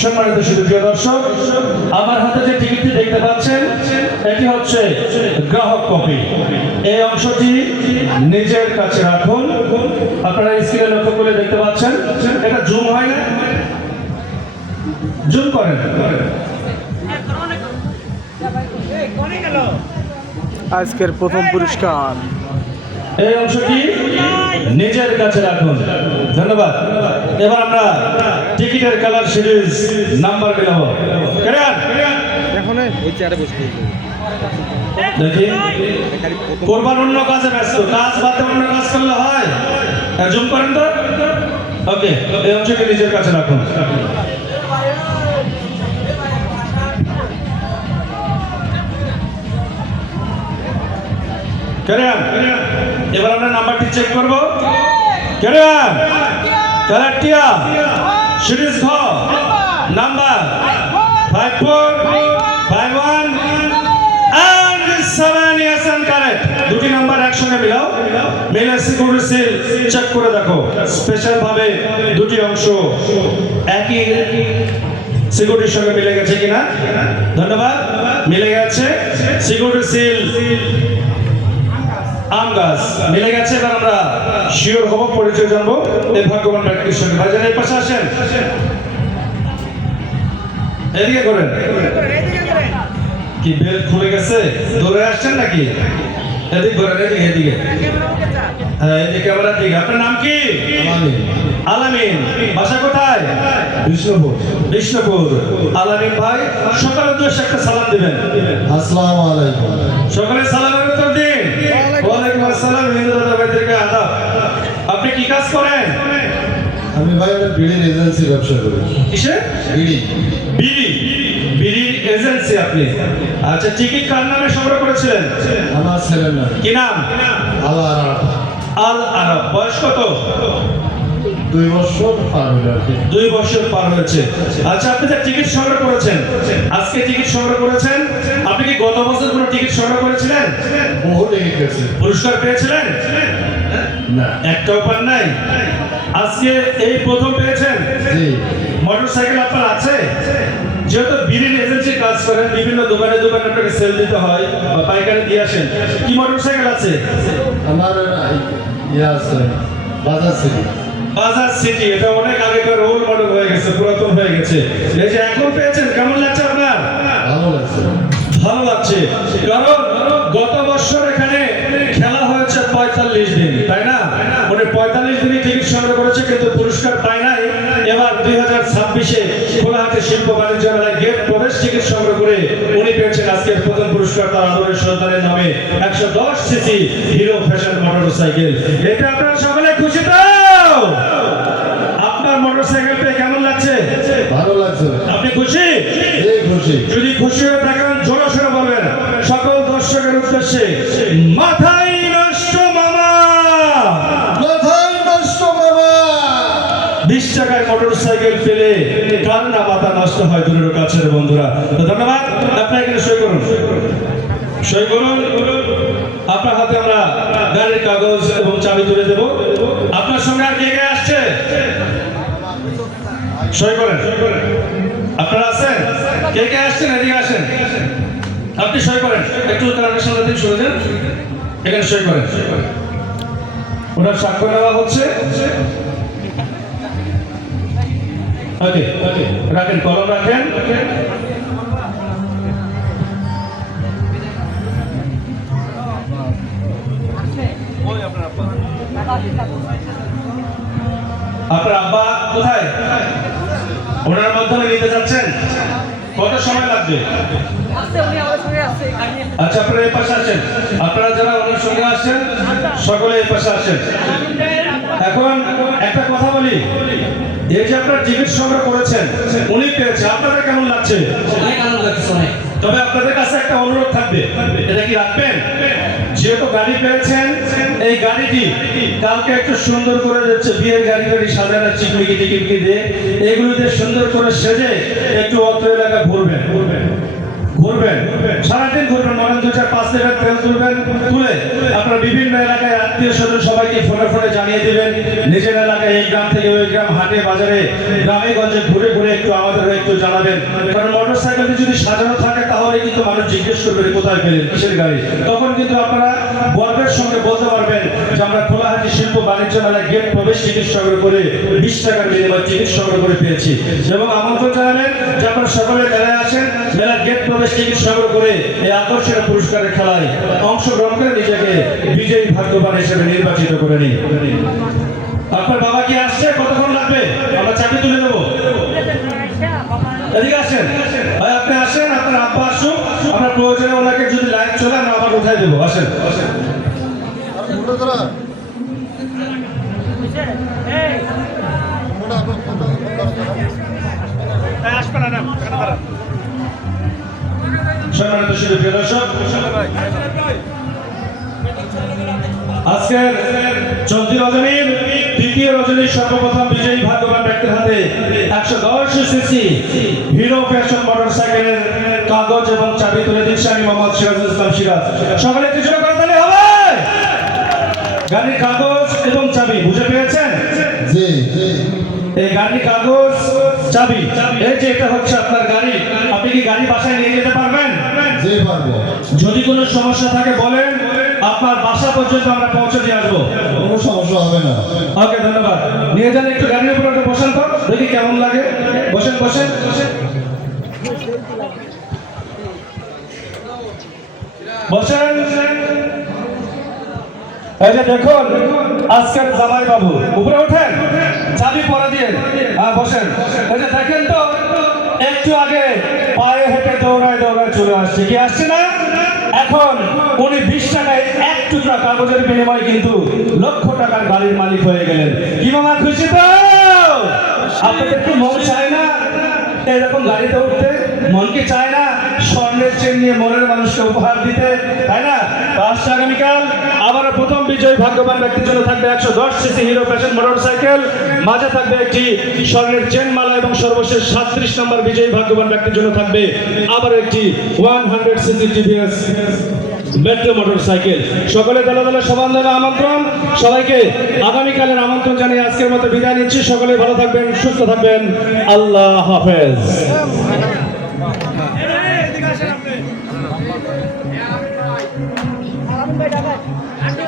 সম্মানিত সুপ্রিয় দর্শক, আমার হাতে যে টিকিটটি দেখতে পাচ্ছেন এটি হচ্ছে গ্রাহক কপি। এই অংশটি নিজের কাছে রাখুন। আপনারা স্ক্রিনে লক্ষ্য করে দেখতে পাচ্ছেন, এটা জুম হয় না, জুম করেন। আজকের প্রথম পুরস্কার, এই অংশটি নিজের কাছে রাখুন। ধন্যবাদ। এবার আমরা টিকিটের কালার সিরিজ নাম্বার মিলাবো। এখন ওই চেয়ারে বসে দেখি, কোরবান অন্য কাজে ব্যস্ত, কাজ বাদে অন্য কাজ করলে হয়? জুম করেন তো। ওকে, এই অংশটি নিজের কাছে রাখুন। এবার আমরা নাম্বারটি চেক করবো। কালারটিয়া সিরিজ ঘ number 5451 and 7 yes and correct। দুটি নাম্বার একসঙ্গে মিলাও, মিলে সিকিউরিটি সিল চেক করে দেখো স্পেশাল ভাবে দুটি অংশ একই সিকিউরিটির সঙ্গে মিলে গেছে কিনা। ধন্যবাদ, মিলে গেছে। সিকিউরিটি সিল আম গাছ মিলে গেছে। এবার আমরা শিওর হব, পরিচয় জানবো এই ভাগ্যবান ব্যক্তির সঙ্গে। ভাইজান এই পাশে আসেন, এদিকে করেন। কি বেল খুলে গেছে, দৌড়ে আসছেন নাকি? এদিকে করেন, এদিকে এদিকে। হ্যাঁ, এদিকে ক্যামেরার দিকে। আপনার নাম কি? আলামিন। বাসা কোথায়? বিষ্ণুপুর। বিষ্ণুপুর। আলামিন ভাই, সকালের উদ্দেশ্যে একটা সালাম দিবেন। আসসালামু আলাইকুম। সকালে সালামের উত্তর দিন। ওয়ালাইকুম আসসালাম। হিন্দু দাদা ভাইদেরকে আদাব। আপনি কি কাজ করেন? আমি ভাই একটা বিড়ির এজেন্সি ব্যবসা করি। কিসে? বিড়ি। বিড়ি, বিড়ির এজেন্সি আপনি। আচ্ছা, টিকিট কার নামে সংগ্রহ করেছিলেন? আমার ছেলের নাম কি নাম? আল আরাব। আল আরব। বয়স কত? 2 বছর পার হলো আর কি। 2 বছর পার হয়েছে। আচ্ছা, আপনি যে টিকিট সংগ্রহ করেছেন, আজকে টিকিট সংগ্রহ করেছেন, আপনি কি গত বছর কোনো টিকিট সংগ্রহ করেছিলেন? বহু টিকিট গেছে। পুরস্কার পেয়েছিলেন? না। একটাও পান নাই। আজকে এই প্রথম পেয়েছেন। জি। মোটরসাইকেল আপনার আছে? যেহেতু বিড়ির এজেন্সি কাজ করেন, বিভিন্ন দোকানে দোকানে আপনাকে সেল দিতে হয় বা পাইকারি দিয়ে আসেন, কি মোটরসাইকেল আছে? আমার ইয়ে আছে, বাজাজ সিটি। বাজাজ সিটি। এটা অনেক আগেকার ওল্ড মডেল হয়ে গেছে, পুরাতন হয়ে গেছে। এই যে এখন পেয়েছেন, কেমন লাগছে আপনার? ভালো লাগছে। ভালো লাগছে, কারণ গত বছর এখানে খেলা হয়েছে 45 দিন, তাই না? মানে 45 দিনই টিকিট সংগ্রহ করেছে, কিন্তু পুরস্কার পায় নাই। এবার 2026-এ খোলাহাটে শিল্প বাণিজ্য মেলায় গেট প্রবেশ টিকিট সংগ্রহ করে উনি পেয়েছেন আজকের প্রথম পুরস্কার, তার আদরের সন্তানের নামে 110 সিসি হিরো ফ্যাশন মোটরসাইকেল। এটা আপনারা সকলে খুশি তো? আপনার মোটরসাইকেল পেয়ে কেমন লাগছে? ভালো লাগছে। আপনি খুশি? এই খুশি। যদি খুশি হয়ে থাকেন জোরে সোরে বলবেন সকল দর্শকের উদ্দেশ্যে, মাথায় নষ্ট মামা, মাথায় নষ্ট বাবা। 20 টাকায় মোটরসাইকেল পেলে কার না মাথা নষ্ট হয় দূরের কাছের বন্ধুরা। তো ধন্যবাদ। আপনারা এখানে সই করুন, সই করুন। আপনার হাতে আমরা গাড়ির কাগজ এবং চাবি তুলে দেব। আপনার সঙ্গে আর কে কে আসছে? সই করেন। আপনারা আছেন? কে কে আসছেন? এদিকে আসেন। আপনি সই করেন, একটু তার সামনে দিকে সরে যান, এখানে সই করেন। ওনার স্বাক্ষর নেওয়া হচ্ছে। ওকে, রাখেন, কলম রাখেন। আপনার আব্বা কোথায়? ওনার মাধ্যমে নিতে যাচ্ছেন? কত সময় লাগবে? আচ্ছা, আপনারা এই পাশে আসেন। আপনারা যারা ওনার সঙ্গে আসছেন সকলে এই পাশে আসেন। এখন একটা কথা বলি, এই যে আপনারা টিকিট সংগ্রহ করেছেন, উনি পেয়েছে, আপনাদের কেমন লাগছে? অনেক আনন্দ লাগছে, অনেক। তবে আপনাদের কাছে একটা অনুরোধ থাকবে, এটা কি রাখবেন? যেহেতু গাড়ি পেয়েছেন, এই গাড়িটি কালকে একটু সুন্দর করে যাচ্ছে, বিয়ের গাড়ি গাড়ি সাজানো চিকমিকি টিকিটকি দিয়ে এগুলো দিয়ে সুন্দর করে সেজে একটু অত্র এলাকা ঘুরবেন, ঘুরবেন, সারাদিন ঘুরবেন। মনে 2-4-5 লিটার তেল তুলবেন, তুলে আপনার বিভিন্ন এলাকায় আত্মীয় স্বজন সবাইকে ফোনে ফোনে জানিয়ে দিবেন। নিজের এলাকায় এই গ্রাম থেকে ওই গ্রাম, হাটে বাজারে, গ্রামে গঞ্জে ঘুরে ঘুরে একটু আমাদের একটু কিন্তু জানাবেন, কারণ মোটরসাইকেলটি যদি সাজানো থাকে তাহলে কিন্তু মানুষ জিজ্ঞেস করবে কোথায় পেলেন, কিসের গাড়ি। তখন কিন্তু আপনারা গর্বের সঙ্গে বলতে পারবেন যে আমরা খোলাহাটি শিল্প বাণিজ্য মেলায় গেট প্রবেশ টিকিট সংগ্রহ করে 20 টাকার বিনিময়ে টিকিট সংগ্রহ করে পেয়েছি। এবং আমন্ত্রণ জানাবেন যে আপনারা সকলে মেলায় আসেন, মেলার গেট প্রবেশ টিকিট সংগ্রহ করে এই আকর্ষণীয় পুরস্কারের খেলায় অংশগ্রহণ করে নিজেকে বিজয়ী ভাগ্যবান হিসেবে নির্বাচিত করে নিন। আপনার বাবা কি আসছে? কতক্ষণ লাগবে? আমরা চাবি তুলে দেবো। এদিকে আসেন ভাই, আপনি আসেন, আপনার আব্বা আসুন, আপনার প্রয়োজনে ওনাকে যদি লাইন চলে আমরা আবার উঠাই দেবো। আসেন আসেন। সম্মানিত সুধী দর্শক, আজকের চলতি রজনীর দ্বিতীয় রজনীর সর্বপ্রথম বিজয়ী ভাগ্যবান ব্যক্তির হাতে 110 সিসি হিরো ফ্যাশন মোটরসাইকেলের কাগজ এবং চাবি তুলে দিচ্ছি আমি মোহাম্মদ সিরাজুল ইসলাম সিরাজ। সকালে কিছু করে তাহলে হবে। গাড়ির কাগজ এবং চাবি বুঝে পেয়েছেন? জি জি। এই গাড়ির কাগজ চাবি, এই যে এটা হচ্ছে আপনার গাড়ি। আপনি কি গাড়ি বাসায় নিয়ে যেতে পারবেন? জি পারবো। যদি কোনো সমস্যা থাকে বলেন, আপনার বাসা পর্যন্ত আমরা পৌঁছে দিয়ে আসবো। কোনো সমস্যা হবে না। ওকে, ধন্যবাদ। নিয়ে যান, একটু গাড়ির উপর একটা বসেন তো, দেখি কেমন লাগে। বসেন বসেন বসেন। এই যে দেখুন আজকের জামাই বাবু, উপরে ওঠেন, চাবি পরা দিয়ে বসেন। এই যে দেখেন তো, একটু আগে পায়ে হেঁটে দৌড়ায় দৌড়ায় চলে আসছে, কি আসছে না? এখন উনি 20 টাকায় এক টুকরা কাগজের বিনিময়ে কিন্তু লক্ষ টাকার গাড়ির মালিক হয়ে গেলেন। কি মামা, খুশি তো? আপনাদের কি মন চায় না এরকম গাড়িতে উঠতে? মন কি চায় না স্বর্ণের চেন নিয়ে মনের মানুষকে উপহার দিতে, তাই না? তো আসছে আগামীকাল আবারও প্রথম বিজয়ী ভাগ্যবান ব্যক্তির জন্য থাকবে 110 সিসি হিরো ফ্যাশন মোটরসাইকেল, মাঝে থাকবে একটি স্বর্ণের চেন মালা এবং সর্বশেষ 37 নম্বর বিজয়ী ভাগ্যবান ব্যক্তির জন্য থাকবে আবার একটি 100 সিসি টিভিএস মেট্রো মোটরসাইকেল। সকলে দলে দলে সমান দলে আমন্ত্রণ। সবাইকে আগামীকালের আমন্ত্রণ জানিয়ে আজকের মতো বিদায় নিচ্ছি। সকলে ভালো থাকবেন, সুস্থ থাকবেন। আল্লাহ হাফেজ। আপনি